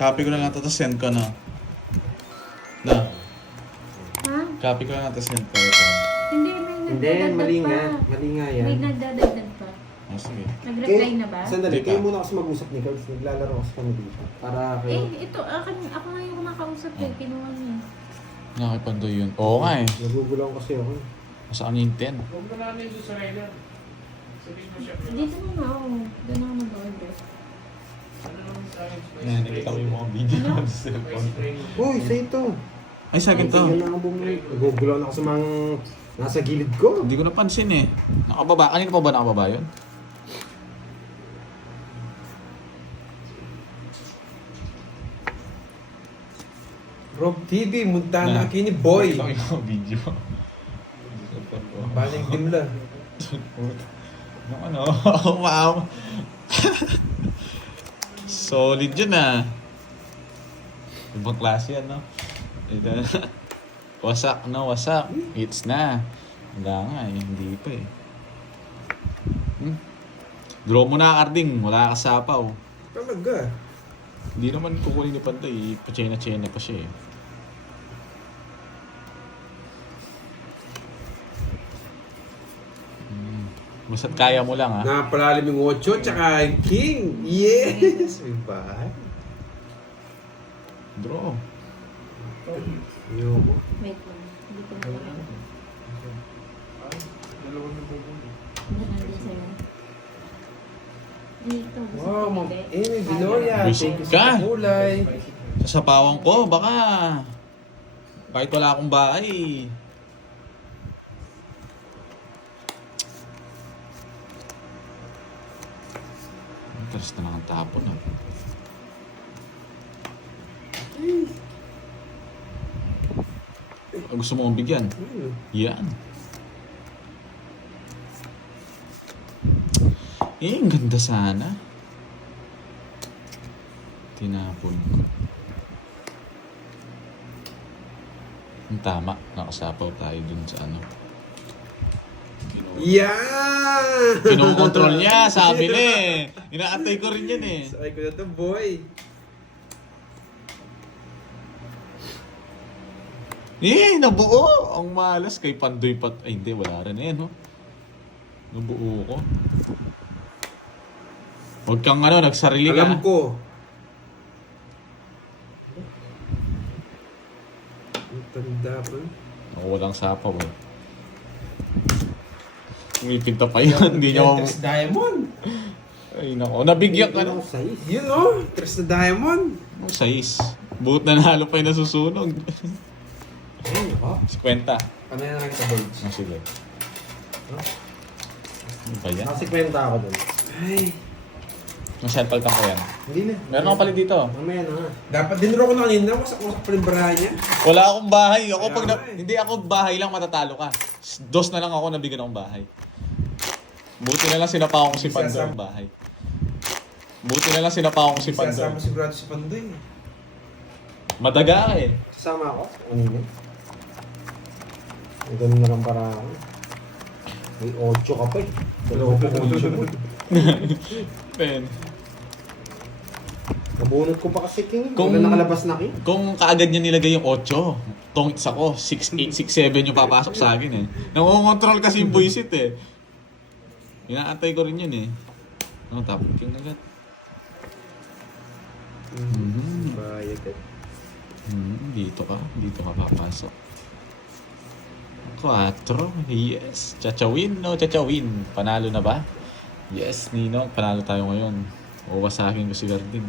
Copy ko na lang ito, tapos send ko na. Na. Ha? Copy ko na lang, tapos send ko ito. Hindi, may Hindi, nagdadagdag mali pa. nga. Mali nga yan. May nagdadagdag pa. Oh, sige. Nag-reply na ba? Sandali, Teka. kayo muna kasi mag-usap ni Cards. Naglalaro kasi kami dito. Para kayo... Ito, ako nga yung nakausap eh. Kinuha niya. Nakipandoy yun. Oo nga eh. Nagugulang kasi ako. Masaan yung 10? Huwag mo namin doon sa Ryder. Sabihin mo siya. Dito na nga ako. Doon ako mag-order. Ano naman sa akin? Yan, nakita ko yung mga video sa cellphone. Uy, sa ito. Ay, sa akin to. Yan na ang bumalik. Nagugulang ako sa mga nasa gilid ko. Hindi ko napansin eh. Nakababa. Kanina pa ba nakababa yun? Rob TV, Montana Kini Boy. Nakita ko yung mga video. Baling dimla. Yung ano? Wow. Solid yun ah. Ibang klase yan, no? Ito. Wasak, no? Wasak. Hits na. Wala nga eh. Hindi pa eh. Draw mo na, Carding. Wala ka sapaw. Talaga. Hindi naman kukunin ni Panday. Pa-chena-chena pa siya eh. Basta't kaya mo lang, ha? Napalalim yung 8 tsaka yung King. Yes! May bahay. Draw. Ayoko. Wait lang. Hindi ko na Dalawang nabubulo. nandun sa'yo. Dito. gusto Wow, ko Ma'am hindi. Amy Binoya. Visit Thank you ka. sa kulay. Sasapawan ko, baka kahit wala akong bahay. Interest na lang ang tapon, ha? Gusto mo kong bigyan? Yan. Eh, ang ganda sana. Tinapon ko. Ang tama, nakasapaw tayo dun sa ano. Yeah! Kinokontrol niya, sabi na eh. Inaantay ko rin yan eh. Sakay ko na to, boy. Eh, nabuo! Ang malas kay Pandoy pat... Ay, hindi, wala rin eh, no? Nabuo ko. Huwag kang ano, nagsarili ka. Alam ko. Ang tanda pa. Ako walang sapaw eh. Umipinta pa yun, hindi niya ako... Tres Diamond. Ay, nako. Nabigyan ka na. Yun o, Tres na Diamond. Ang sais. Buot na nalo pa yung nasusunog. Ay, oh. 50. Ano yan lang sa boards? Ah, sige. Ano ba yan? Kasi kwenta ako dun. Ay, Masyadpal ka ko yan. hindi na. Meron ako palit dito. Mamaya na nga. Dapat dinuro ko na kanina. Wasak-wasak pa rin barahan niya. Wala akong bahay. Ako Kaya pag nga eh. hindi ako bahay lang matatalo ka. Dos na lang ako nabigyan akong bahay. Buti na lang sinapa ko si Pando ang bahay. Buti na lang sinapa ko si Pando. Sasama sigurado si Pandoy. Madaga ka eh. Sasama ako? Kanina. Ang ganun na lang para ako. May 8 ka pa eh. Dalawa pa 8. Ben. Nabunot ko pa kasi King. Kung- Wala nakalabas na King. Kung kaagad niya nilagay yung 8, tongits ako, 6'8", 6'7" yung papasok sa akin eh. Nangongontrol kasi yung buisit eh. Inaantay ko rin yun eh. No, tapos yung agad. Mhm. Bayad eh. Dito ka papasok. 4, yes. Chachawin, no? Chachawin. Panalo na ba? Yes, Nino. Panalo tayo ngayon. Wawasakin ko si Garding.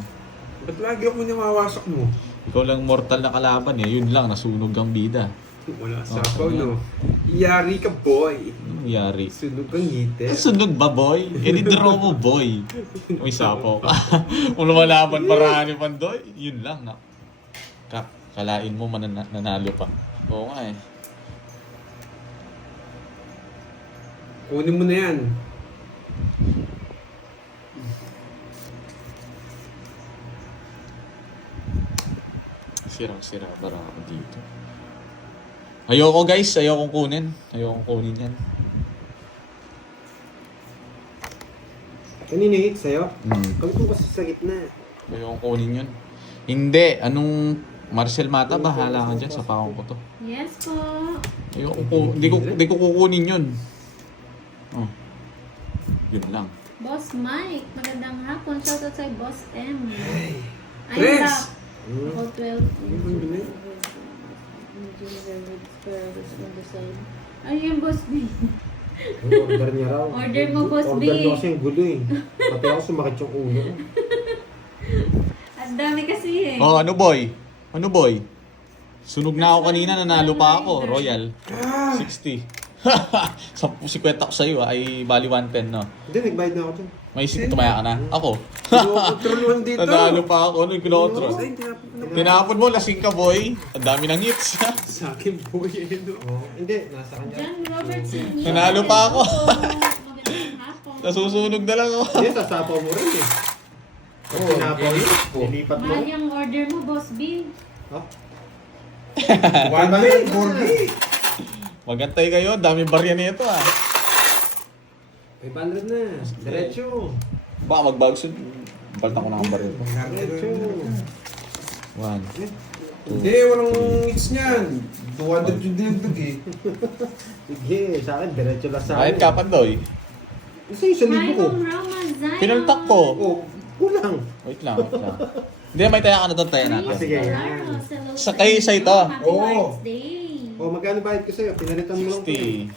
Ba't lagi ako nimawasak mo? Ikaw lang mortal na kalaban eh. Yun lang, nasunog ang bida. Wala sapaw no. Yari ka boy. Anong yari? Sunog kang ngiti. Sunog ba, boy? Eh, di draw mo, boy. May sapo ka. Kung lumalaban marami Pandoy, yun lang. Na. Kalain mo, nanalo pa. Oo nga eh. Kunin mo na yan. Sira para ako dito. Ayoko guys, ayokong kunin. Ayokong kunin yan. Kanina hit sa'yo? Hmm. Kami ko kasi sa gitna. Ayokong kunin yun. Hindi. Anong Marcel Mata, bahala ka dyan sa paong ko to. Yes po. Hindi ko kukunin yun. Oh. Yun lang. Boss Mike, magandang hapon. Shoutout sa Boss M. I'm Tres! back. Hmm. About 12. Ano yung Boss B? Ang order niya raw. Order mo, Boss B. Order niya kasi yung gulo eh. Pati ako sumakit yung ulo. Ang dami kasi eh. Oh, ano boy? Ano boy? Sunog na ako kanina, nanalo pa ako. Royal. 60. 50 ko sa'yo ay bali 110 no. Hindi, nagbayad na ako dyan. May tumaya ka na? Ako. Control mo dito. Nanalo pa ako. Ano yung kinontrol? Ay, tinapon na. Tinapon mo, lasing ka boy. Ang dami ng hits. Sa akin, boy. Ano? Oh, hindi, nasa kanya. John Robertson. Nanalo pa ako. Magandang hapon. Nasusunog na lang ako. Hindi, sasapaw mo rin eh. Pag tinapaw mo, nilipat mo. Mahal yung order mo, Boss B. Ha? 1 4B. Magantay kayo. Daming barya nito ah. 500 na. Diretso. Baka magbago sun. Baltan ko na ang barya. Diretso. 1. Hindi, walang hits niyan. 200 yung dinagdag eh. Sige, sa akin, diretso lang sa Kahit akin. kapan doy. Kasi isa libo ko. Michael Roman Zion. Pinaltak ko. Oh, kulang. Wait lang. Hindi, may taya ka na doon. Taya natin. Sige. Sa kayo sa ito. Happy Oo. Lives Day. Oh, magkano bayad ko sa'yo? Pinalitan mo lang ko. 60.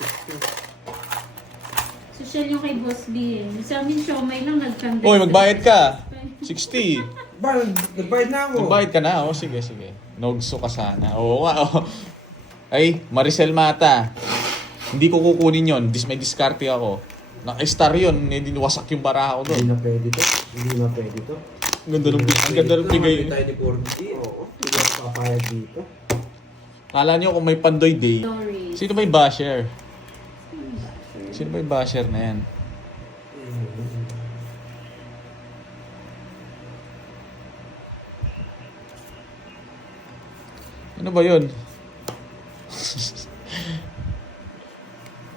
Social yung kay Boss B eh. Sa amin, siomay lang nagkandil. Uy, magbayad ka. 60. Ba, nagbayad na ako. Magbayad ka na. Oh, sige, sige. Nogso ka sana. Oo nga. Oh. Ay, Maricel Mata. Hindi ko kukunin yon. May diskarte ako. Naka-star yun. Hindi wasak yung baraha ko Hindi doon. na pwede to. Hindi na pwede to. Ang ganda ng bigay. Tayo ni 4B. Oo. Hindi ako papayag dito. Kala nyo kung may Pandoy Day. Sorry. Sino ba yung basher? Sino ba yung basher na yan? Ano ba yun?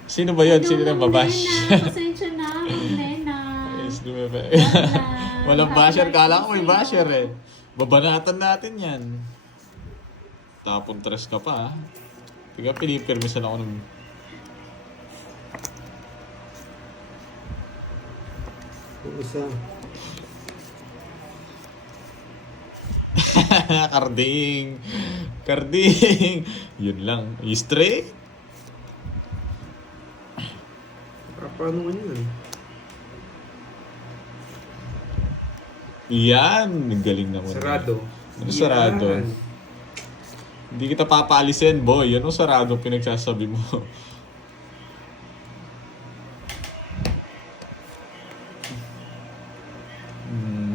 Sino ba yun? Sino na babash? Pasensya na, Lena. Yes, walang basher. Kala ko may basher eh. Babanatan natin yan. Tapon tres ka pa. Tiga pinipirmisan ako ng... Yung isa. Karding. Karding. Yun lang. Straight. Paano nga yun? Yan. Ang galing naman. Sarado. Ano sarado? Yan. Hindi kita papaalisin, boy. Ano sarado pinagsasabi mo?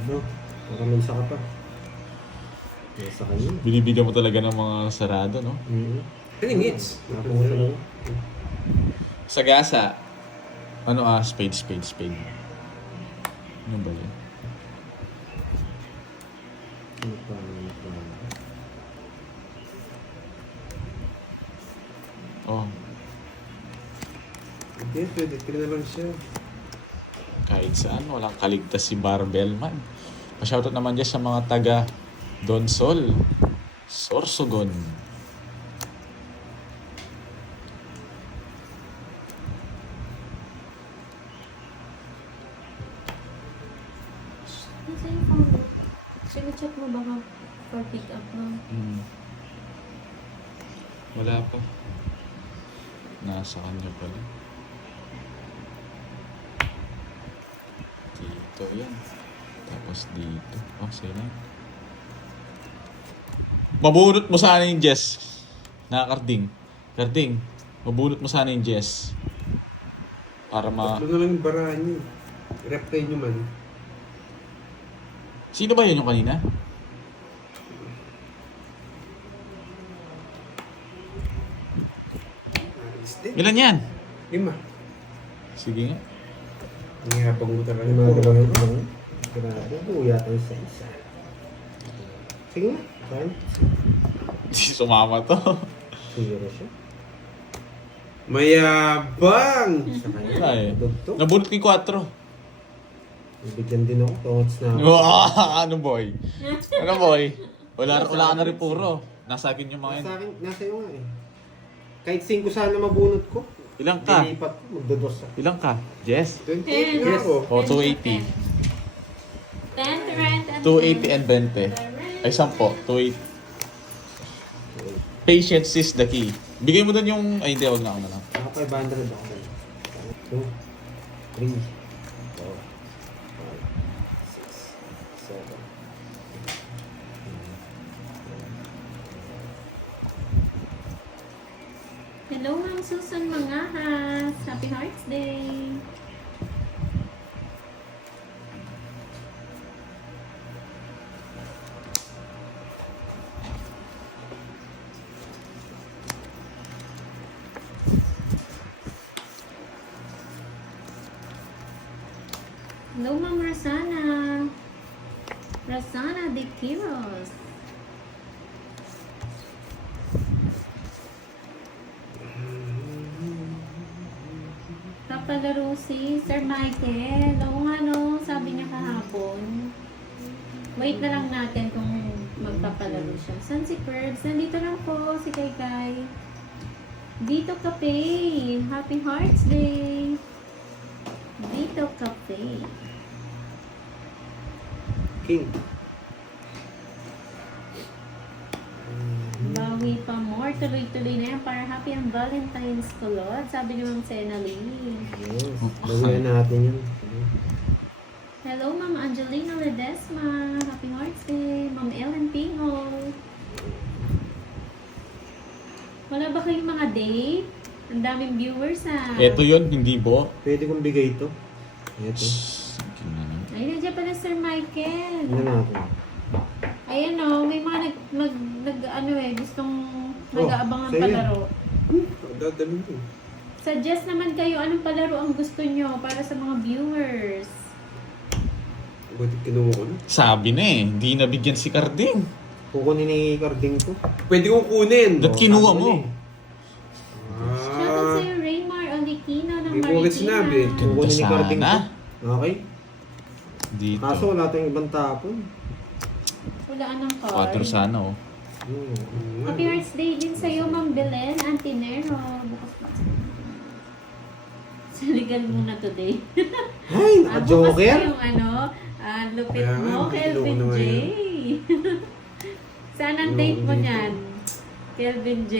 No? Parang may isa ka pa. Nasa kanya. Binibigyan mo talaga ng mga sarado, no? Ano hits? Napunta lang. Sa gasa. Ano spade, spade, spade. Ano ba yun? Ano pa, ano pa. Oh, Hindi, pwede. Pwede na lang siya. kahit saan, walang kaligtas si Barbelman. Pa-shoutout naman dyan sa mga taga Donsol, Sorsogon. Kasi yung phone mo. Sino-check mo baka for pick up mo? Wala pa. Nasa kanya pala. Dito yan. Tapos dito. Oh, sige. Mabunot mo sana yung Jess. Karding. Karding. Mabunot mo sana yung Jess. Para Tatlo na lang yung barahan niyo. Reptile nyo man. Sino ba yun yung kanina? Alis din. Ilan yan? 5. Sige nga. Ngayabang mo talaga. Yung mga dalawang ibang. Grabe, buya tayo sa isa. Sige nga, saan? Hindi sumama to. Siguro siya. Mayabang! Sa kanya. Wala eh. Dugtog. Nabunot ko yung 4. Bigyan din ako. Tongits na ako. Ano boy? Ano boy? Wala ka na rin puro. Nasa akin yung mga yun. Nasa akin, nasa iyo nga eh. Kahit 5 sana mabunot ko. Ilang ka? Dilipat ko, magdodos ako. Ilang ka? Jess? 28 na ako. O, 280. 10 to rent and 280 and 20. Ay, 10. 280. Patience is the key. Bigay mo doon yung... Ay, hindi. Wag na ako na lang. Ako 500 ako. 2, 3, 4, 5, 6, 7. Hello, Ma'am Susan Mangahas. Happy Hearts Day. Hello, Ma'am Rosana. Rosana de Quiros. Kapalaro si Sir Michael. Oo nga no, sabi niya kahapon. Wait na lang natin kung magpapalaro siya. San si Curbs? Nandito lang po si Kaykay. Dito Cafe. Happy Hearts Day. Dito Cafe. King. Bawi pa more. Tuloy-tuloy na yan para happy ang Valentine's kulot. Sabi ni Ma'am Sena Lee. Yes. Baguhin natin yun. Hello, Ma'am Angelina Ledesma. Happy Hearts Day. Ma'am Ellen Pingo. Wala ba kayong mga date? Ang daming viewers ah. Ito yun, hindi bo. Pwede kong bigay ito. Ito. Ay, nandiyan pala Sir Michael. Ano natin? Ayan o, may mga gustong nag-aabang ng sa'yo. palaro. Dadalhin ko. Suggest naman kayo anong palaro ang gusto nyo para sa mga viewers. Buti kinuha ko na. Sabi na eh, hindi nabigyan si Carding. Kukunin ni Carding ko. Pwede kong kunin. Ba't kinuha mo? Shoutout sa'yo, Raymar Olikino ng Hindi mo ulit sinabi. Marikina. Kukunin ni Carding ko. Sana. Okay. Dito. Kaso wala tayong ibang tapon. Walaan ng 4 card. sana oh. Happy Hearts Day din sa'yo, Ma'am Belen Antinero. Bukas pa. Saligan muna today. Ay, Bukas pa naka-joker. yung lupit Kaya nga, mo, Kelvin kinuha J. naman Saan ang date mo niyan? Kelvin J.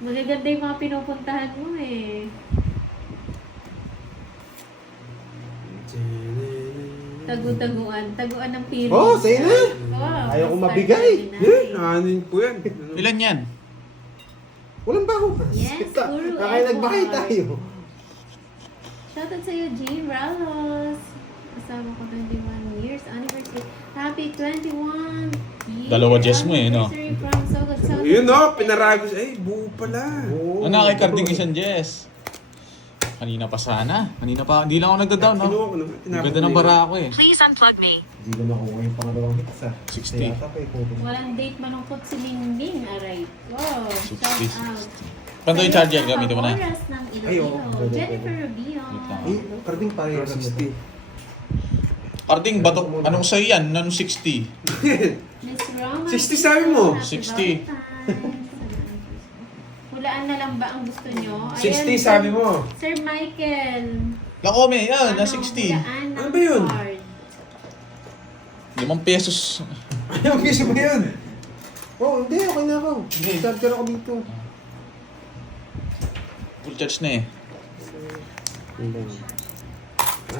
Magaganda yung mga pinupuntahan mo eh. Tagu-taguan. Taguan ng pilis. Oh, sa'yo na. Wow, Ayaw ko Mr. mabigay. Ordinary. Anin po yan. Ilan yan? Walang baho. Yes, Guru Kaya nagbakay Edward. tayo. Shoutout sa'yo, Jean Ralos. Kasama ko 21 years anniversary. Happy 21 years Dalawa Jess mo eh, no? anniversary from Sogot South. Yun no, pinaragos. Ay, buo pala. Oo. Ano kay Carding isang Jess? Kanina pa sana. Kanina pa. Hindi lang ako nagda-down, no? Kinuha ko na. Ang ganda ng bara ako eh. Please unplug me. Hindi ko nakuha yung pangalawang hits ah. 60. Kaya tapay ko. Walang date manungkot si Mingming. Aray. Wow. 60. Shout out. Pando yung charger, gamitin mo na. Oras ng Ay, oo. Iloilo. Jennifer Rubio. Ay, Carding pareho lang ito. 60. Carding, bato, anong sa'yo yan? Anong 60? Miss Roma. 60 sabi mo. Happy 60. Valentine's. Hulaan na lang ba ang gusto nyo? 60 sabi mo. Sir Michael. Lakome, yan, na Ano, 60. hulaan ng Ano ba yun? card. 5 pesos. Ayaw, kiss mo yan. Oh, hindi. Okay na ako. Charger ako dito. Full charge na eh.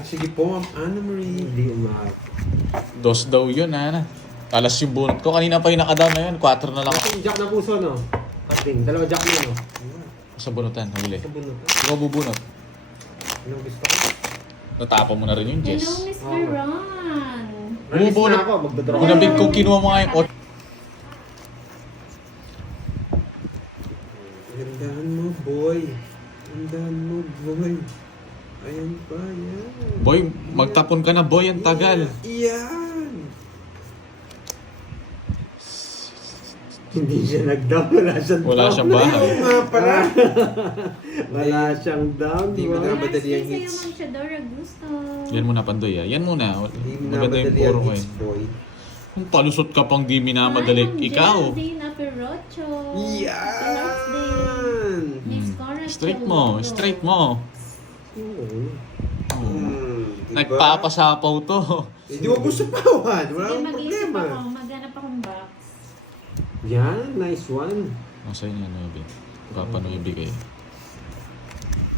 Sige po, Ma'am Anna Marie. Hindi umahal. Dos daw yun, ha? Talas yung bunot ko. Kanina pa yung nakadown na yun. 4 na lang ako. Jack na puso, no? Carding. Dalawa jack na, no? Sa bunutan, huli. Sa bunot. Ikaw bubunot. Anong gusto ko? Natapa mo na rin yung Hello, Jess. Miss Oo. Veron. Release Bubunot. na ako. Magdodraw ako. Kinabig kong kinuha mo nga yung 8. Gandahan mo, boy. Gandahan mo, boy. Ayan pa, yan. Boy, magtapon ka na, boy. Ang tagal. Yan. Hindi siya nag-down. Wala siyang down. Wala siyang bahay. Oo nga pala. Wala siyang down. Hindi mo boy. na- Madali ang Sa'yo, hits. Ma'am Chadora Gusto. Yan muna, Pandoy, ah. Yan muna. Hindi mo Maganda yung namadali puro ang ko, hits, eh. boy. Kung palusot ka pang di minamadali, Hi, Ma'am ikaw. Geraldine Aperocho. Yan! Miss Cora Straight mo, Cholodo. straight mo. Oo. Diba? Nagpapasapaw to. Hindi mo gusto pawan. Wala Hindi, akong mag-iisip problema. ako. Maghanap akong box. Yan, nice one. Masaya niya, Nuebe. Papanuebe kayo.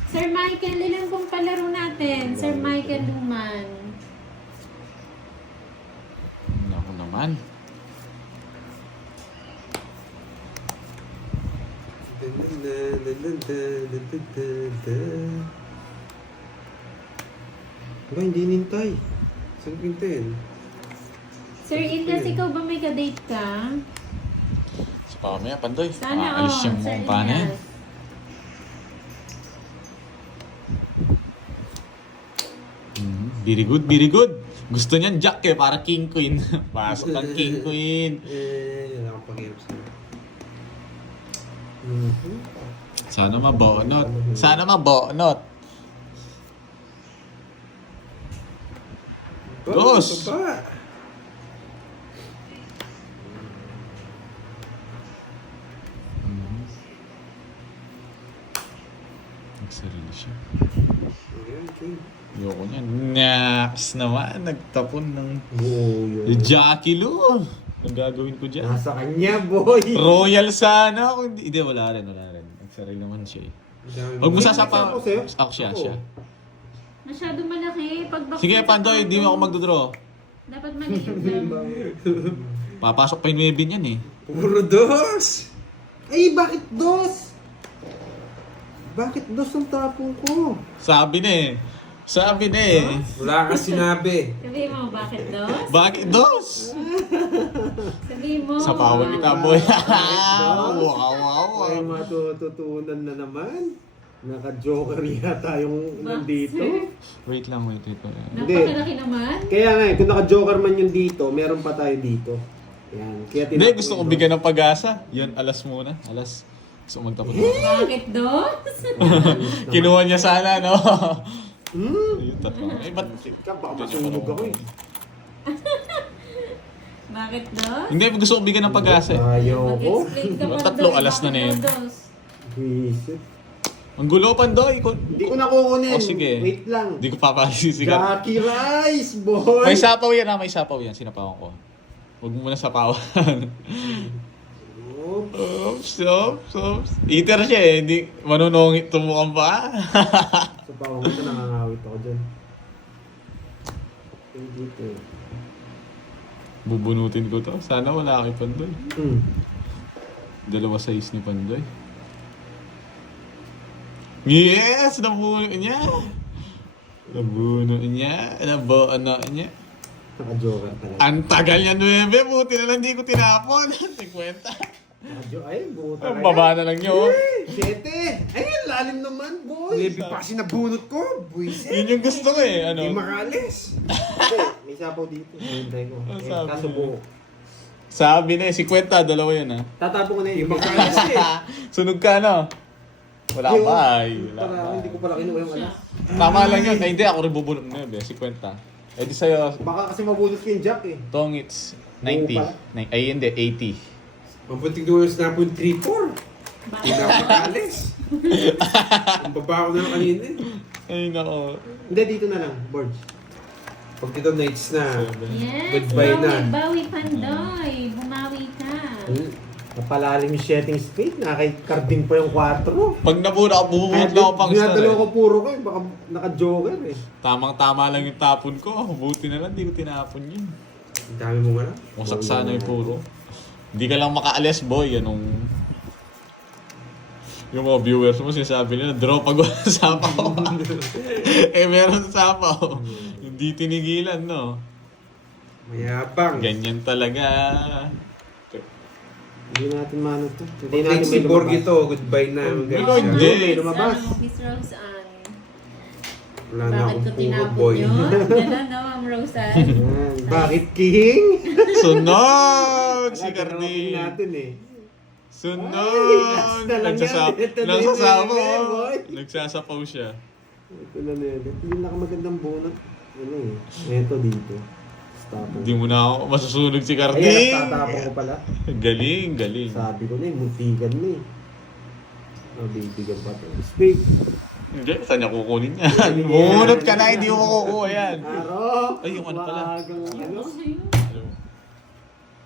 Sir Michael, ilan pong palaro natin? Sir Michael Luman. Ako naman. Ba, hindi nintay. Saan pintin? Sir Ilyas, ikaw ba may ka-date ka? Sa pamaya, Pandoy. Sana Aalis yung Sir mong pana yan. Ilyas. Very good, very good. Gusto niyan Jack eh, para King Queen. Pasok ang King Queen. Wala akong pakialam sa'yo. Sana mabonot. Sana mabonot. Dos. Baba. Nagsarili siya. Ayan, King. Ayoko niya. Next naman, nagtapon ng Oo, yun. Jackie Lou. Ang gagawin ko dyan. Nasa kanya, boy. Royal sana. Kung hindi, wala rin, wala rin. Nagsarili naman siya eh. Ang dami Huwag mo mo- sasapaw. Ako sa'yo? Ako siya, Ako. siya. Masyado malaki. Pag box Sige, na sa Pandoy, kwarto, hindi mo ako magdodraw. Dapat maliit lang. Papasok pa yung Nuebe yan eh. Puro dos. Ay, bakit dos? Bakit dos ang tapong ko? Sabi na eh. Sabi na eh. Wala ka sinabi. Sabihin mo, bakit dos? Bakit dos? Sabihin mo. Sapawan kita, boy. dos? Wow, wow, Ay, wow. matututunan na naman. Naka-joker yata yung nandito. Wait lang, wait. Napakalaki naman. Kaya nga eh, kung naka-joker man yung dito, meron pa tayo dito. Yan. Kaya Hindi, gusto ko bigyan ng pag-asa. Yun, alas muna. Alas. Gusto ko magtapos. Bakit dos? Kinuha niya sana, no? Hmm? Yung tatlo. Eh, ba't? Baka masunog ako eh. Bakit dos? Hindi, gusto ko bigyan ng pag-asa eh. Ayaw ko. Mag-explain ka pa. Tatlong Doy, alas na bakit yun. daw dos? Visit. Ang gulo, Pandoy. Hindi ko nakukunin. O, sige. Wait lang. Hindi ko papalisikat. Jackie Rice, boy! May sapaw yan ha, may sapaw yan. Sinapawan ko. Huwag mo muna sapawan. Oops. Eater siya eh. Hindi manunungit tumukhang pa. Sa bawang ito, nangangawit ako dyan. Dito. Bubunutin ko to. Sana wala kay Pandoy. Hmm. 2 size ni Pandoy. Yes! Nabuno niya! Nabuno niya. Naka-joker talaga. Ang tagal niya, 9. Buti na lang di ko tinapon. 50. Ay, buo Ang talaga. baba na lang yun. 7! Ay, lalim naman, boy! Lebi pa kasi nabunot ko. Buisit. Yun yung gusto ko eh. Hindi Ano? makalis. Hindi, may sapaw dito. Hintay ko. Ang Eh, sabi kaso niya. buo. Sabi na eh, 50. Dalawa yun ha. Tatapo ko na Hindi yun. makalis eh. Sunog ka no? Wala Yung- ba? Wala Para, ba? hindi ko pala kinuha yung alas. Tama lang yun. Ay, hindi. Ako rin bubulong na yun. 50. Eh di sa'yo, Baka kasi mabulot ko yung jack eh. tong it's 90. Buo Ay, hindi. 80. Mabuting doon yung snapon 3-4. Hindi na makalis. Ang baba ko na lang kanina eh. Ay, nako. Hindi, dito na lang, boards. Pag dito nights na. Yes, Goodbye na. bawi Pandoy. Bumawi ka. Napalalim yung setting speed, nakakikarding pa yung 4. Pag nabuna ako, bubunot lang ako pang star Dinadalaw eh. ko puro ko eh, baka naka-joker eh. Tamang-tama lang yung tapon ko. Buti na lang, di ko tinapon yun. Ang dami mo nga lang. Wasak sana yung puro. Hindi ka lang makaalis, boy. Anong... Yung mga viewers mo, sinasabi nila, draw pag wala sapaw. Eh, meron sapaw. Hindi tinigilan, no? Mayabang. Ganyan talaga. Hindi natin mano to. Hindi Pag natin next si may Borg lumabas. ito, goodbye na. Hindi. May lumabas. Miss Rose Ann. Wala na Bakit akong ko puro tinapon boy. yun? Gano'n no, Ma'am Rose Ann? Ayan. Bakit king? Sunog! Si Drawing Carding. natin eh. Sunod! last na lang yan. Ito na yung Nagsasama, nene, oh. boy. Nagsasapaw siya. Ito na nene. Pinakamagandang bunot. Ano eh. Ito dito. Tapo. Hindi mo na ako masusunog si Ayan, Carding. nagtatapo ko pala. Galing, galing. Sabi ko na eh, muntikan na eh. Bibigyan pa to. Speak. Hindi, saan niya kukunin yan? Bumunot ka na, hindi mo kukuha yan. Aro! Ay, yung ano pala. Maagang ano?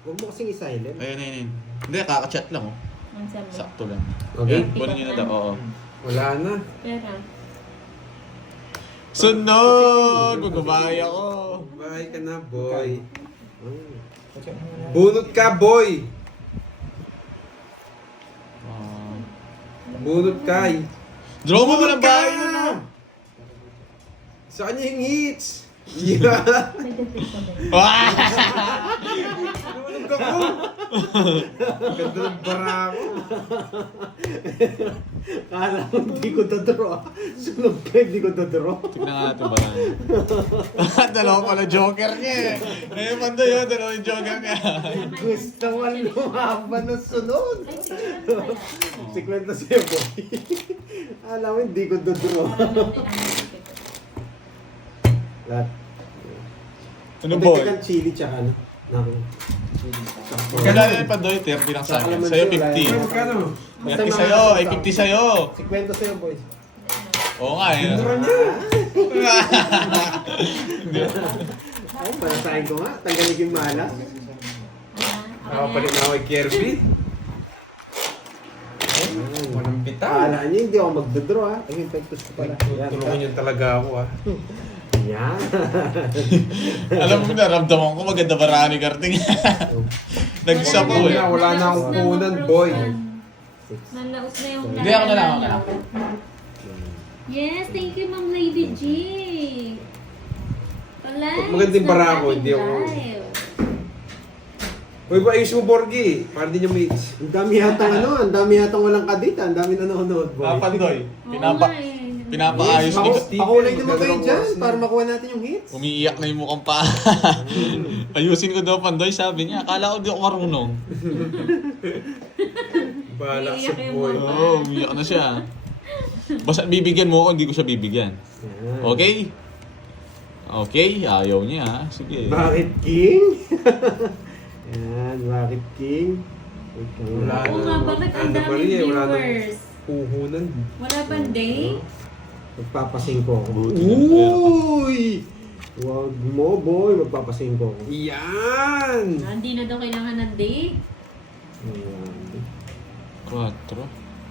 Huwag mo kasing i-silent. Ayun, ayun, ayun. Hindi, kakachat lang, oh. Ang sabi. Sakto lang. Okay? Yan, kunin niyo na daw, oo. Wala na. Pera. Sunod! Magbabahay ako. Bye ka na, boy. Bunot ka, boy. Ah. Bunot ka. Draw mo mo ng Bunot ka! bahay mo na. Sa kanya yung hits. Yeah. May depit pa ba? Ah! Bunot ka ko. Ganda ng bara ko. Kala ko hindi ko dodoro. Sunog ka, hindi ko dodoro. Tignan nga natin ba lang. Dalawa pala joker niya eh. Ngayon pando yun, dalawa yung joker niya. Gusto mo lumaban ng sunod. Ay, sige lang pala. Si kwenta sa'yo, boy. Alam mo, hindi ko dodoro. Para lang din ang depit. Lahat. Ano boy? Dagdagan chili tsaka ano. Naku. Kailan yung pandoy? 30 lang sa akin. Sa'yo 50. Ay, magkano? 30 sa'yo, ay 50 sa'yo. Si kwenta sa'yo, boy. Oo nga eh. Ganda niya. Ay, panasahin ko nga. Tanggalin yung malas. Nakapalit na ako kay Kirby. Walang bitaw. Kala niyo, hindi ako magdodro ha. Ay, infectus ko pala. Yan. Tulungan niyo talaga ako ah. Yan. Alam mo na, ramdaman ko maganda baraan ni Karting. Nagsapo eh. Wala na akong kunan, boy. Nalaos na yung Hindi, ako na lang, ako na lang. Yes, thank you, Ma'am Lady G. Palay. Magandang bara ako, hindi ako- Uy, ba ayos mo, Borgie? Para din yung mates. Ang dami yata ang dami yata walang kadita. Ang dami nanonood, boy. Pandoy. eh. Pinapaayos ni Pakulay naman kayo dyan para makuha natin yung hits. Umiiyak na yung mukhang pa. Ayusin ko daw Pandoy, sabi niya. Akala ko di ako marunong. Balak sa Iiyak yung boy. mga- Oo, umiiyak na siya. Basta bibigyan mo ako, hindi ko siya bibigyan. Yan. Okay? Okay, ayaw niya ha. Sige. Bakit King? Yan, bakit King? Wala Oo nga, bakit ang Ano ba daming rin eh, wala nang- viewers? Puhunan. Wala pang day? Magpapasingko ako. Buti ng pera. Uy! Wag mo, boy. Magpapasingko ako. Yan! Hindi na daw kailangan ng date. Ayan. 4.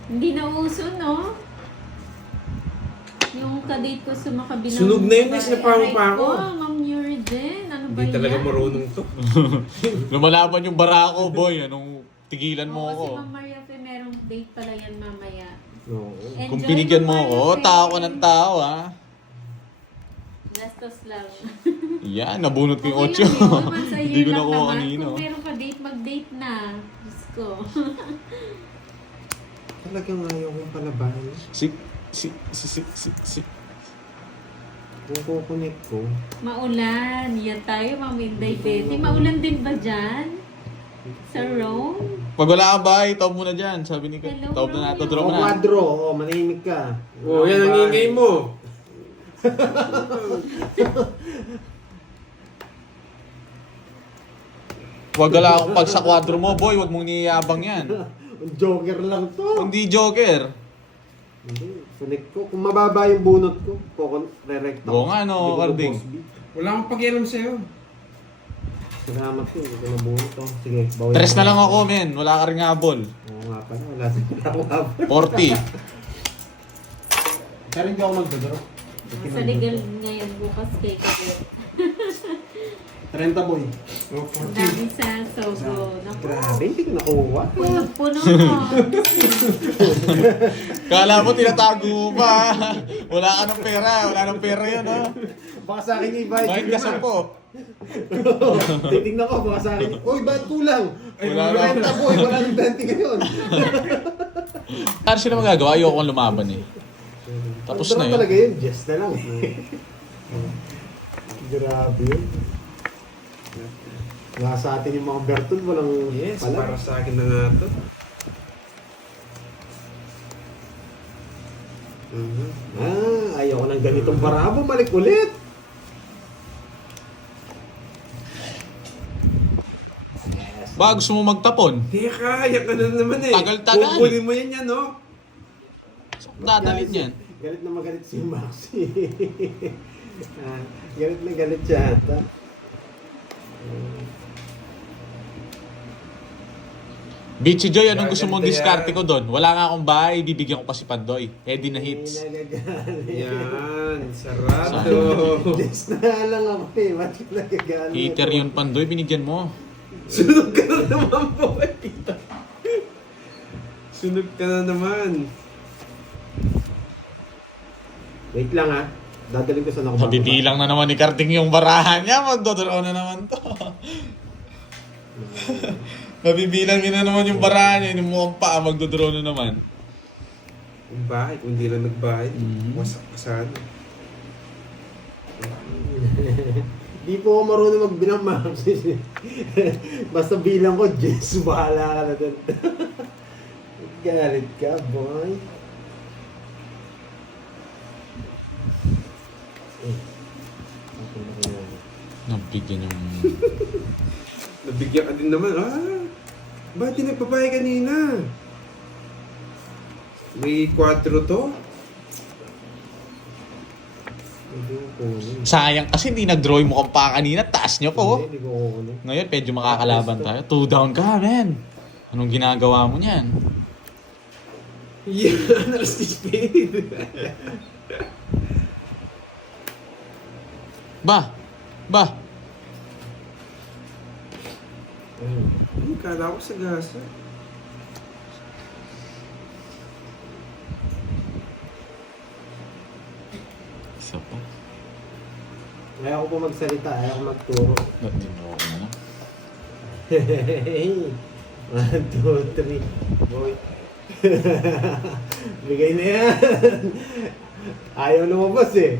Hindi na uso, no? Yung kadate ko sa makabilang... Sunog na yun, miss. Napawang pa ako. Ma'am Yurigen. Ano ba Hindi yan? talaga marunong to. Lumalaban yung bara ko, boy. Anong tigilan mo Oo, ako? si Ma'am Maria Fe, merong date pala yan mamaya. Oo. Enjoy, Kung binigyan mo Ma'am ako, Maria Fe. tao ka ng tao ha. Gastos lang. Yan, nabunot ko yung 8. Okay lang yun, once a Hindi year ko lang nakuha naman. kanino. Kung meron ka date, mag-date na. Diyos ko. Talagang ayaw kong palabahan. Si. Kung kukunik ko, Maulan. Yan tayo, Ma'am Inday Betty. Maulan din ba dyan? Sa Rome? Pag wala ka ba, taob mo na dyan. Sabi ni Hello, taob na natin. Romeo. Draw o mo na. kwadro, o manahimik ka. Oh, yan ang ingay mo. Wag wala akong pag sa kwadro mo, boy. Wag mong niyabang yan. Ang joker lang to. Hindi joker. Hindi. Kunik ko. Kung mababa yung bunot ko, re-recta Oo nga, no, Hindi ko Carding. boss beat. Wala akong pakialam sa'yo. Salamat ko. Hindi ko nabunot to. Sige, bawin. 3 na lang ako, men. Wala ka rin habol. Oo nga pala. Wala akong habol. 40. Pero hindi ako magdodoro. Sa legal ngayon bukas kay Kabir. 30 boy. Oh, Ang 40. dami sa Sogo. Naku. Grabe, hindi ko nakuha. Puno-puno. Kala mo tinatago mo pa. Wala ka ng pera. Wala ng pera yun, ha? Baka sa akin yung invite. Bakit ka 10? Titignan ko, baka sa akin. Uy, ba't kulang? Wala lang. 30 boy, wala yung 20 ngayon. Ano sila magagawa? Ayoko kong lumaban eh. Tapos na yun. Talaga yun, just na lang. Grabe yun. Nga sa atin yung mga Bertol, walang Yes, pala. para sa akin na nga to. Ayaw ko ng ganitong barabo. Balik ulit. Ba, gusto mo magtapon? Teka, yan ka na naman eh. Tagal-tagal. Kukunin mo yan, no? Dadalhin yan. Galit na magalit si Maxi. Galit na galit siya ata. Bichi Joy, anong gusto Gaganda mong diskarte yan. ko doon? Wala nga akong bahay, bibigyan ko pa si Pandoy. Eddie na hits. Yan, sarado. Just na lang ako eh. Bakit nagagalit? Heater yun, Pandoy, binigyan mo. Sunog ka na naman po. Sunog ka na naman. Wait lang ha. Dadalhin ko sa nakababa. Mabibilang na naman ni Karting yung barahan niya, magdodraw na naman to. Mabibilang niya na naman yung barahan niya, yung mukhang paa, magdodraw na naman. Yung bahay, kung hindi lang nagbahay, Mhm. wasak ka sana. Di po ako marunong magbilang, Max. Basta bilang ko, Jess, bahala ka na doon. Galit ka, boy. Nabigyan yung... Nabigyan ka din naman. Ba't di nagpapay kanina? May 4 to? Hindi ko kunin. Sayang kasi hindi nag-draw yung mukhang paa kanina, taas niyo po. Hindi ko kunin. Ngayon, medyo makakalaban tayo. 2 down ka, men. Anong ginagawa mo niyan? Yan, alas ni Spade. Ba! Ay, kala ko sa gasa. Isa pa. Ayaw ko po magsalita, ayaw ko magturo. Ba't din mo ako na? 1, 2, 3. Boy. Bigay na yan. Ayaw lumabas eh.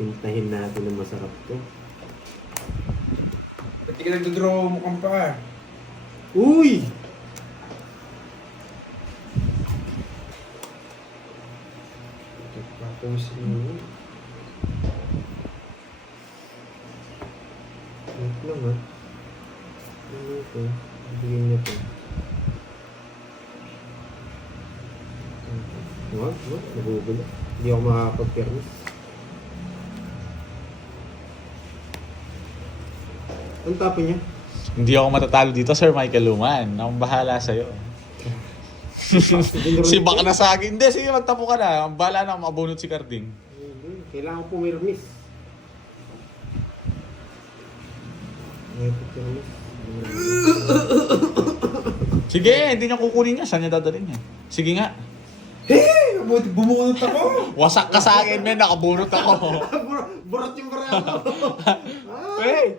Tintahin natin ng masarap to. Ba't di ka nagdodraw mukhang pa? Uy! Papusin mo yun. Wait lang ha. Ano ito? Bigyan niya to. Wag. Nagugulo. Hindi ako makakapag-permis. Ang tapin niya? Hindi ako matatalo dito, Sir Michael Luman. Akong bahala sa'yo. Si baka na sa akin. Hindi, sige, magtapo ka na. Ang bahala na mabunot si Carding. Kailangan ko pumirmis. Sige, hindi niya kukunin niya. Saan niya dadalhin niya? Sige nga. Hey! Bumunot ako! Wasak ka sa akin, men. Nakabunot ako. Burat yung barako. Hey!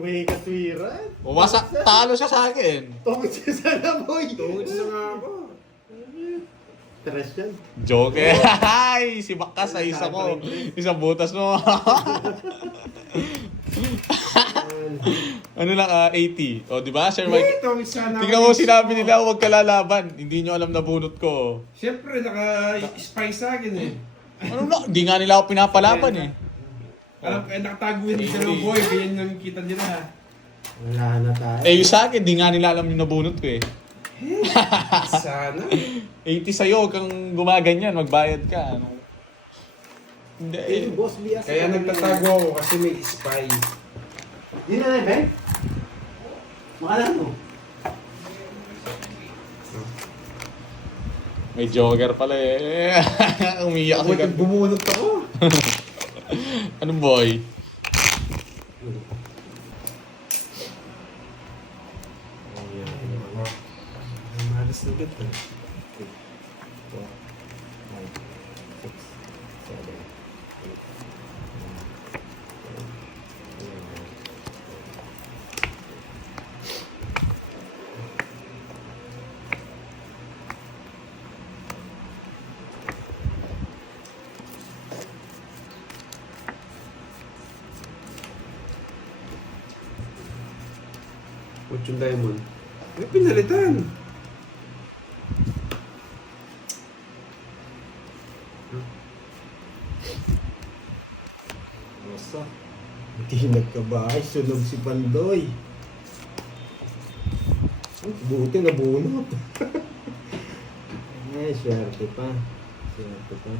May katwiran. Wasak, talo siya sa akin. Tungkol siya sana, boy. Tungod sa nga ako. Tres yan. Joke. Ay, si Bakas sa isa ko. Isang butas mo. Ano lang, 80. O, di ba, Sir Mike? Tungod sana Tingnan mo, sinabi nila, huwag ka lalaban. Hindi nyo alam na bunot ko. Siyempre, naka-spy sa akin eh. Ano na? Hindi nga nila ako pinapalaban eh. Alam, nakatago yun sa dalawang boy. Ganyan lang kita nila. Wala na tayo. Eh, yung sa akin, di nga nila alam yung nabunot ko eh. Sana. 80 sa'yo, huwag kang gumaganyan, magbayad ka. Ano? Hindi eh. Boss Bias. Kaya nagtatago ako kasi may spy. Yun na Ben. Makalan mo. May jogger pala eh. Umiyak kasi ka. Bumunot ako. Anong boy? Malas na ganda. 4, 5, 6, 7, 8 diamond. May pinalitan. Kabahay, sunog si Pandoy. Buti nabunot. Eh, swerte pa. Swerte pa.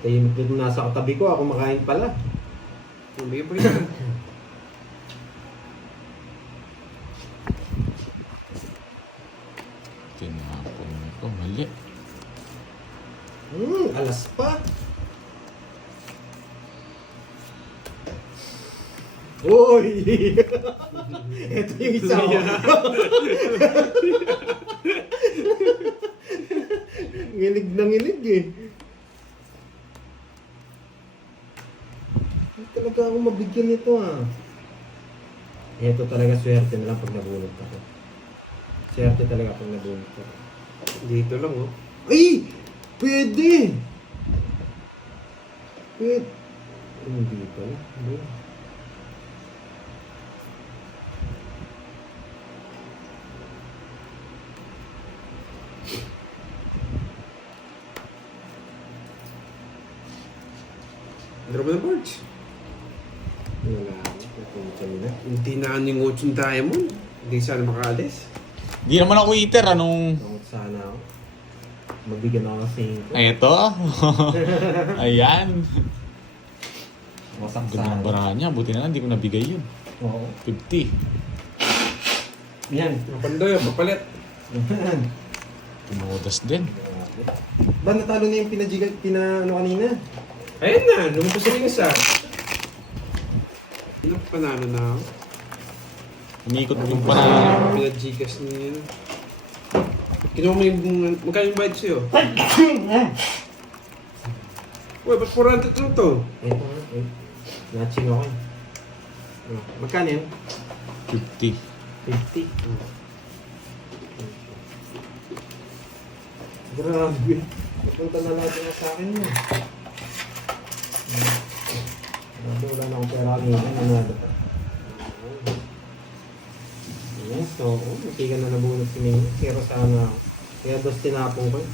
Tahimik na nasa katabi ko, ako makain pala. Hindi pa rin. Tinapon ko. Mali. Alas pa. Uy! Ito yung isa ko. Nginig na nginig eh. Hindi talaga ako mabigyan nito ah. Ito talaga swerte na lang pag nabunod ako. Swerte talaga pag nabunod ako. Dito lang, oh. Ay! Pwede! Pwede. Hindi pala. Hindi. Drop na boards. Wala. Napunta nila. Hindi na yung 8 diamond. Hindi sana makaalis. Di naman ako eater. Anong... Takot sana ako. Mabigyan ako ng 5. Eto. Ayan. Wasak Ganda ng barahan niya. Buti na lang, hindi ko nabigay yun. Oo. 50. Yan. Ang Pandoy, papalit. Tumudas din. Ba, natalo na yung ano kanina? Ayan na, lumabas na yung isa. Panalo na ako. Umiikot yung panalo. Pinag-Gcash niya yun. Kinuha mo yung... Magkano yung bayad sa'yo? Uy, ba't 400 lang to? Ito nga. Natching ako eh. Magkano yun? 50. 50. Grabe. Napunta na lahat na sa akin yun. Grabe, wala na akong pera kanina. Nanalo pa. Yes, oo. Hindi ka na nabunod si Ming. Pero sana ako. Kaya dos tinapong ko eh.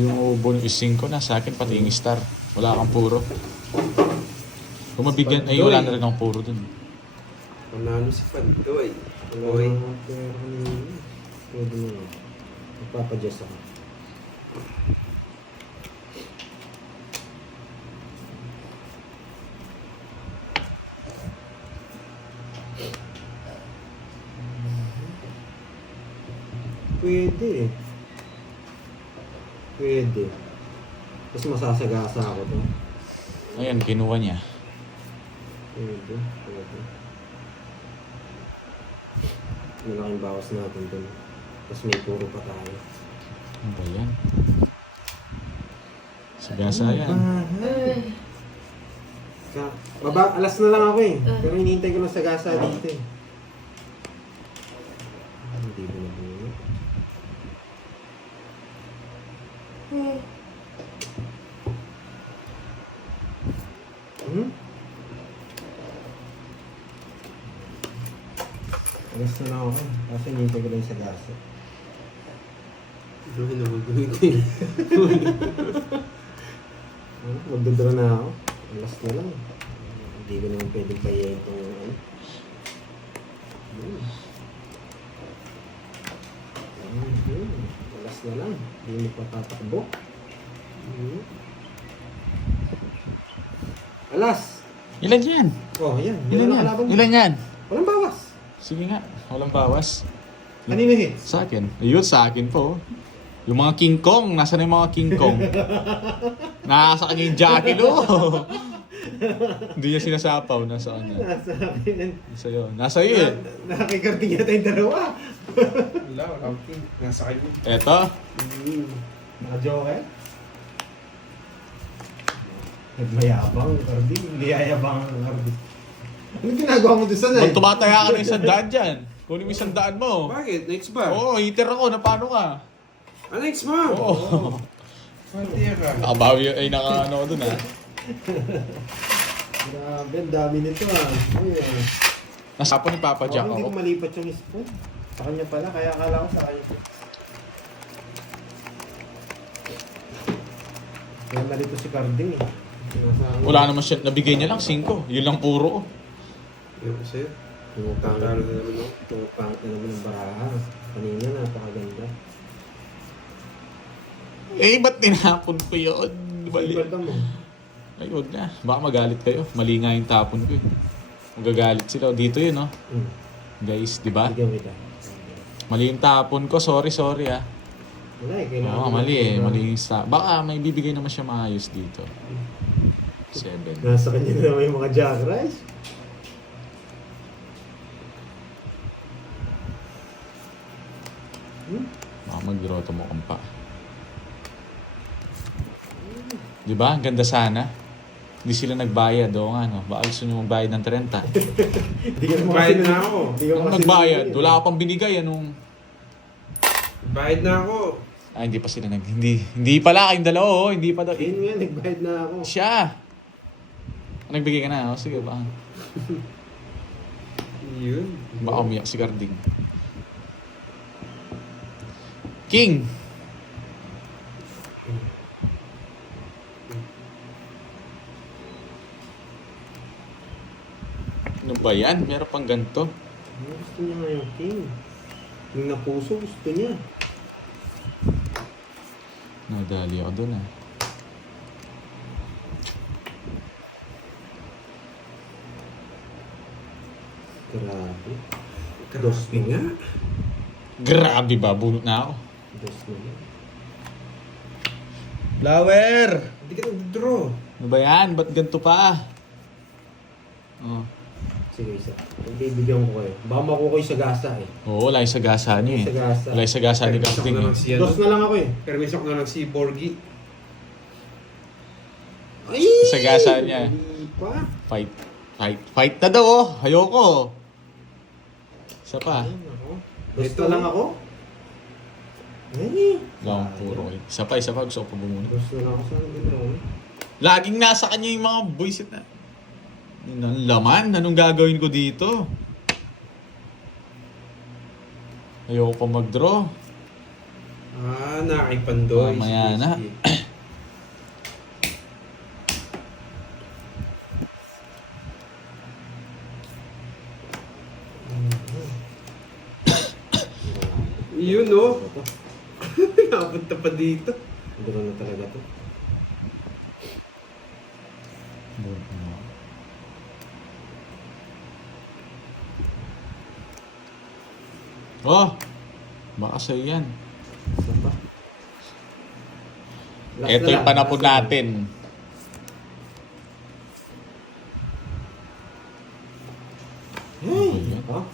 Yung ubo ng ising ko na sa akin, pati yung star. Wala kang puro. Kung mabigyan, ay wala na rin akong puro dun. Panalo si Pandoy. Wala Oy. na akong pera kanina. Pwede mo na. Magpapadjust ako. Pwede eh. Pwede. Tapos masasagasa ako doon. Ayan, kinuha niya. Pwede. Pwede. Malaking bawas natin doon. Tapos may puro pa tayo. Ano ba yan? Sagasa yan. Baba, alas na lang ako eh. Pero hinihintay ko lang sagasa dito eh. Hindi ko na bunod. Alas na lang ako eh. Kasi hinihintay ko lang yung sagasa. Ano na mag-waiting? Magdodro na ako. Alas na lang. Hindi ko naman pwedeng payayin itong ano. Alas na lang. Hindi mo patatakbo. Alas! Ilan yan? Oh, yan. Ilan yan? Nakalaban mo. Ilan yan? Walang bawas. Sige nga, walang bawas. Kanino hits? Sa akin. Ayun, sa akin po. Yung mga King Kong, nasa na yung mga King Kong? Nasa kanya yung Jackie Lo. Hindi niya sinasapaw, nasa kanya. Nasa akin. Nasa yun. Nasa yun. Nakakikarting yata yung dalawa. Wala, wala. Nasa kanya. Eto. Naka-joker? Nagmayabang, Cardi. Niyayabang ang Cardi. Ano ginagawa mo doon sana eh? Kung tumataya ka ng 100 dyan, kunin mo 100 mo. Bakit? Next ba? Oo, heater ako. Na paano ka? Ah, next ba? Oo. Pwede ka. Nakabawi, ay naka-ano ko dun ha. Grabe, ang dami nito ah. Ay, Nasa po ni Papa Jack hindi ako. ko malipat yung spoon. Sa kanya pala, kaya akala ko sa kanya. Kaya nalito si Carding eh. Wala naman siya, nabigay niya lang 5. Yun lang puro. Yung sa'yo. Tumupangit Tatalo na naman ako. Tumupangit na naman ng baraha. Kanina napakaganda. Eh, ba't tinapon ko yun? Mali. Sipal ka mo. Ay, wag na. Baka magalit kayo. Mali nga yung tapon ko eh. Magagalit sila. Dito yun, oh. Guys, di ba? Bigyan kita. Mali yung tapon ko. Sorry ah. Wala eh. Kailangan Oo, mali eh. Mali yung baka may bibigay naman siya maayos dito. 7. Nasa kanya na naman yung mga jack rice. Baka mag-grotto mo kang pa. Di ba? Ang ganda sana. Hindi sila nagbayad. Oo nga, no? Baka gusto nyo magbayad ng 30. Hindi ka naman Bayad na ako. Hindi ka Nung kasi nagbayad, wala ka pang binigay. Anong... Bayad na ako. Ay, hindi pa sila Hindi pala kayong dalawa, oh. Hindi pa daw. Ayun nga, nagbayad na ako. Siya! Nagbigay ka na, oh. Sige, baka. Yun. Baka umiyak si Carding. King! Ano ba yan? Meron pang ganito. Gusto niya nga yung king. Yung napuso, gusto niya. Nadali ako dun, ah. Grabe. Grabe nga. Grabe ba? Bunot na ako. Dos na yan. Flower! Hindi ka nag-draw. Ano ba yan? Ba't ganito pa? Oh. Sige, isa. Bibigyan ko kayo. Baka makuha ko yung sagasa eh. Oo, wala yung sagasa niya eh. Sagasa. Wala yung sagasa ni Permiso ko Carding na eh. lang si Dos na lang ako eh. Permiso ko na lang si Borgie. Ay! Sagasa niya. Hindi pa. Fight na daw, oh. Ayoko. Isa pa. Ayun ako. Dos Ito. na lang ako. Ay! Lang puro eh. Isa pa. Gusto ko pa bumuna. Dos na lang ako sa ginawa. Laging nasa kanya yung mga buisit na. Yun ang laman. Anong gagawin ko dito? Ayoko pa mag-draw. Ah, nakaipandoy. Mamaya na. Yun, no? Napunta pa dito. Hindi na talaga to. Oh! Baka sa'yo yan. Isa pa. Last Ito na yung lang, panapon last na lang. natin. Hey! Ano yan? Oh?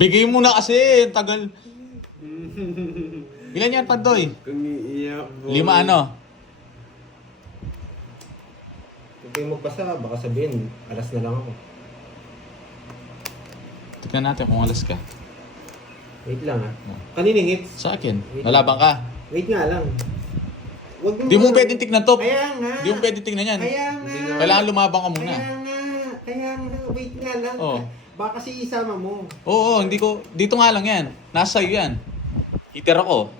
Bigay mo na kasi. Tagal. Ilan yan, Pandoy? Kung iiyak mo. 5 ano? Huwag kayong magpasa, baka sabihin, alas na lang ako. Tignan natin kung alas ka. Wait lang ha. Oh. Kaninong hits? Sa akin. Nalaban ka. Wait nga lang. Wag Di mo pwedeng tignan to. Kaya nga. Di mo pwedeng tignan yan. Kaya nga. Kailangan lumabang ka muna. Kaya nga. Wait nga lang. Oh. Baka kasi isama mo. Oo, hindi ko. Dito nga lang yan. Nasa iyo yan. Hitter ako.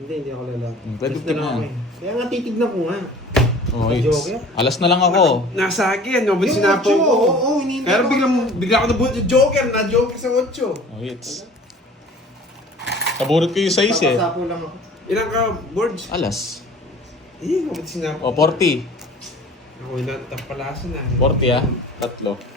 Hindi ako lalaki. Pwede Alas na lang tignan. ako eh. Kaya nga titignan ko nga. Oh, Joker? alas na lang ako. Nasa akin, no? Ba't Yung sinapaw ocho, ko? oo, hinihintay Kaya ko. bigla ako nabunod yung Joker. Na-Joker sa 8. Oh, hits. Naburot ko yung size eh. Papasapo lang ako. Ilang ka, boards? Alas. Eh, ba't sinapaw? O, 40. Ako yung natapalasan na. 40 ah. 3.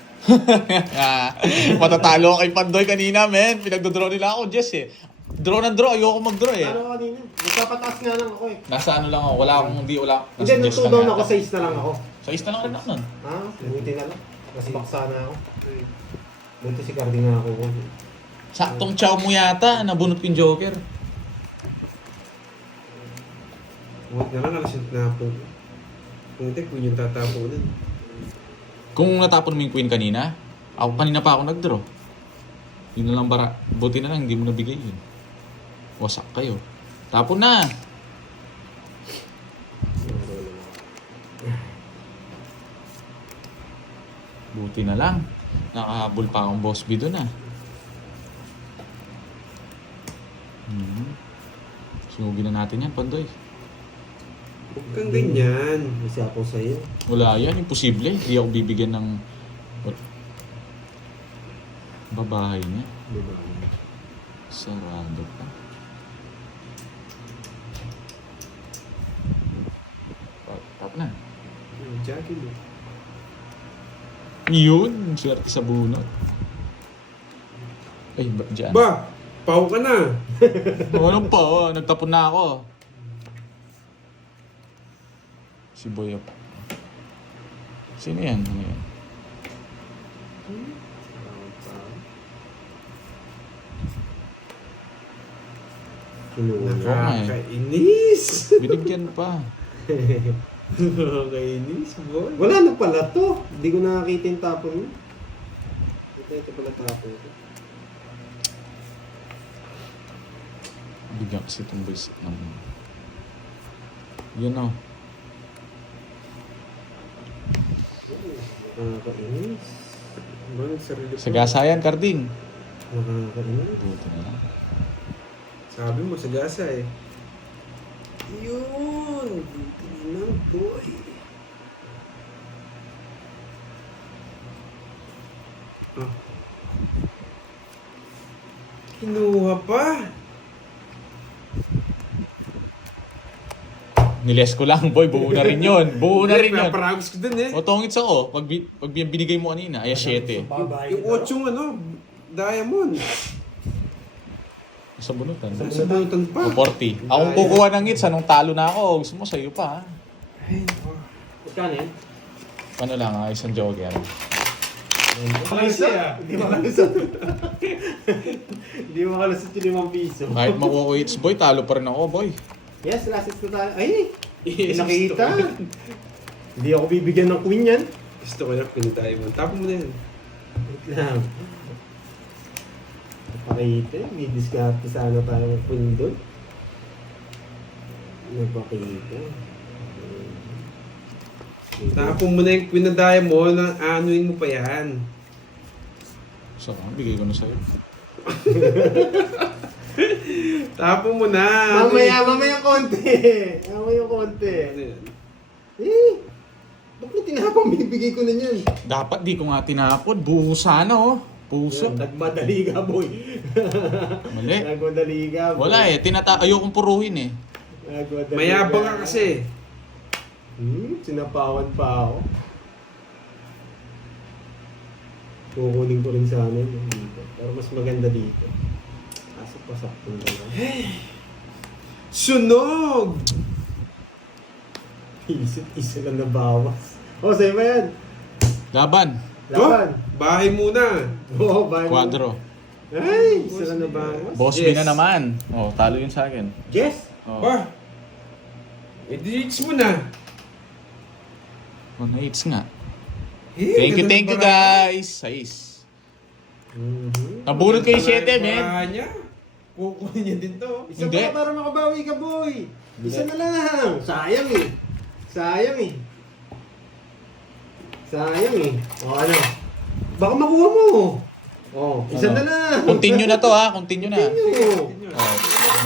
Matatalo kay Pandoy kanina, men. Pinagdodraw nila ako, Jess eh. Draw ng draw. Ayoko mag-draw eh. Ano kanina? Nagpapataas nga lang ako eh. Nasa ano lang ako. Wala akong hindi. Wala. Hindi, Nasa nung Jess 2 lang down yata. ako, 6 na lang ako. Size na lang rin ako nun. Ha? Buti na lang. Kasi baksa na ako. Buti si Cardi nga ako. Saktong chow mo yata. Nabunot ko yung Joker. Huwag na lang, alas yung tinapo. Kung Queen yung tatapo nun. Kung natapon mo yung queen kanina, ako kanina pa ako nag-draw. Yun na lang bara. Buti na lang, hindi mo nabigay yun. Wasak kayo. Tapon na! Buti na lang. Nakahabol pa akong boss B doon ah. Sunugin na natin yan, Pandoy. Huwag kang ganyan. Isa ako sa'yo. Wala yan, imposible. Hindi ako bibigyan ng babahay niya. Diba? Sarado pa. Tap na. Jackie mo. Yun, swerte sa bunot. Ay, dyan. Ba, pau ka na. Ano pa, nagtapon na ako. Si Boy. Sino yan? Ano yan? Kinuha. Nakakainis. Binigyan pa. Nakakainis, boy. Wala na pala to. Hindi ko nakakita yung tapon mo. Ito pala tapon ko. Bigyan kasi itong boys ng... Yun o. Nakakainis. Bakit sarili ko? Sagasayan, Karding. Nakakainis. Buti na lang. Sabi mo, sagasa eh. Yun! Tingnan, boy. Ah. Kinuha pa. Niles ko lang, boy. Buo na rin yun. Buo na rin yun. Paragos ko dun eh. O, tongits ako. Pag binigay mo kanina, ay 7. Yung 8 ano, diamond. Sa bunutan. Sa bunutan pa. O, 40. Akong kukuha ng hits. Anong talo na ako? Gusto mo sa'yo pa, ha? Ay, naku. Magkano yan? Ano lang, isang jogger. Kalisa? Hindi makalusot. Hindi makalusot yung 5 piso. Kahit makuha ko hits, boy, talo pa rin ako, boy. Yes, last hits na tayo. Ay! Yes, Nakita. gusto ko. Hindi ako bibigyan ng queen yan. Gusto ko na pinag-diamond. Tapos mo na yan. Wait lang. Napakita. May discarte sana tayo ng queen doon. Napakita. Tapos mo na yung queen na diamond, anuin mo pa yan. So, bigay ko na sa'yo. Tapos mo na. Mamaya konti. Mamaya konti. Ano yan? Ba't mo tinapang bibigay ko na yan? Dapat di ko nga tinapon. Buho sana, oh. Puso. Nagmadali ka, boy. Mali. Nagmadali ka, boy. Wala eh. Ayokong puruhin eh. Nagmadali Mayabang ka kasi. Sinapawan pa ako. Kukunin ko rin sana yun dito. Pero mas maganda dito. Kaso pasakto na lang. Sunog! Isa lang na bawas. Sa'yo ba yan? Laban. Laban. Bahay muna. Oo, bahay mo. Quadro. Ay, isa lang na bawas. Boss Yes. B na naman. Oh, talo yun sa akin. Yes! Oh. Ba? I-delete mo na. Oh, na-hits nga. Eh, Thank you guys. 6. Nabulot kayo 7, men. Kukunin niya din to. Isa Hindi. pa para makabawi ka, boy. Isa na lang. Sayang eh. Sayang eh. Sayang eh. O ano? Baka makuha mo. Isa Ano? na lang. Continue na to, ha. Continue na. Continue. Oh,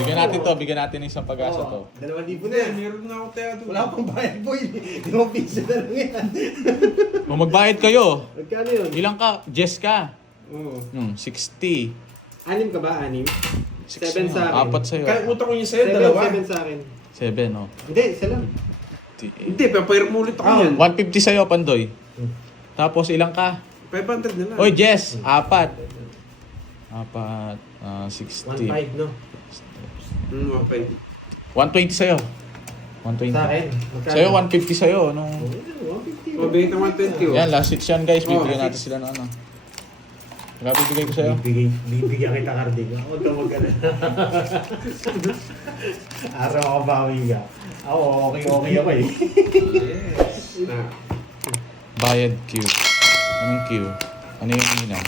bigyan natin to. Bigyan natin ng isang pag-asa to. 2,000 Hindi, na. meron na ako tayo doon. Wala pang bayad, boy. 5 piso na lang yan. O, magbayad kayo. Magkano yun? Ilang ka? Jess ka. Oo. 60. 6 ka ba? 6? 7 sa akin. 4 sa'yo. Kaya utang ko niya sa'yo, dalawa. 7 sa akin. 7, oh. Hindi, isa lang. Hindi, papayar mo ulit ako yan. 150 sa'yo, Pandoy. Tapos ilang ka? 500 na lang. Oy, Jess, 4. 60. 1.5, no? Okay. 120 sa'yo. 120. Sa akin. Magkano? Sa'yo, 150 sa'yo. Nung... 150. Mabigay ng 120. Yan, last hits yan, guys. Bibigyan Oh, natin sila ng ano. Grabe bigay ko sa'yo. Bibigyan kita, Carding. Huwag ka mag-alala. Araw ako bawi ka. Ako, okay ako eh. Yes. Na. Bayad Q. Anong Q? Ano yung minaw?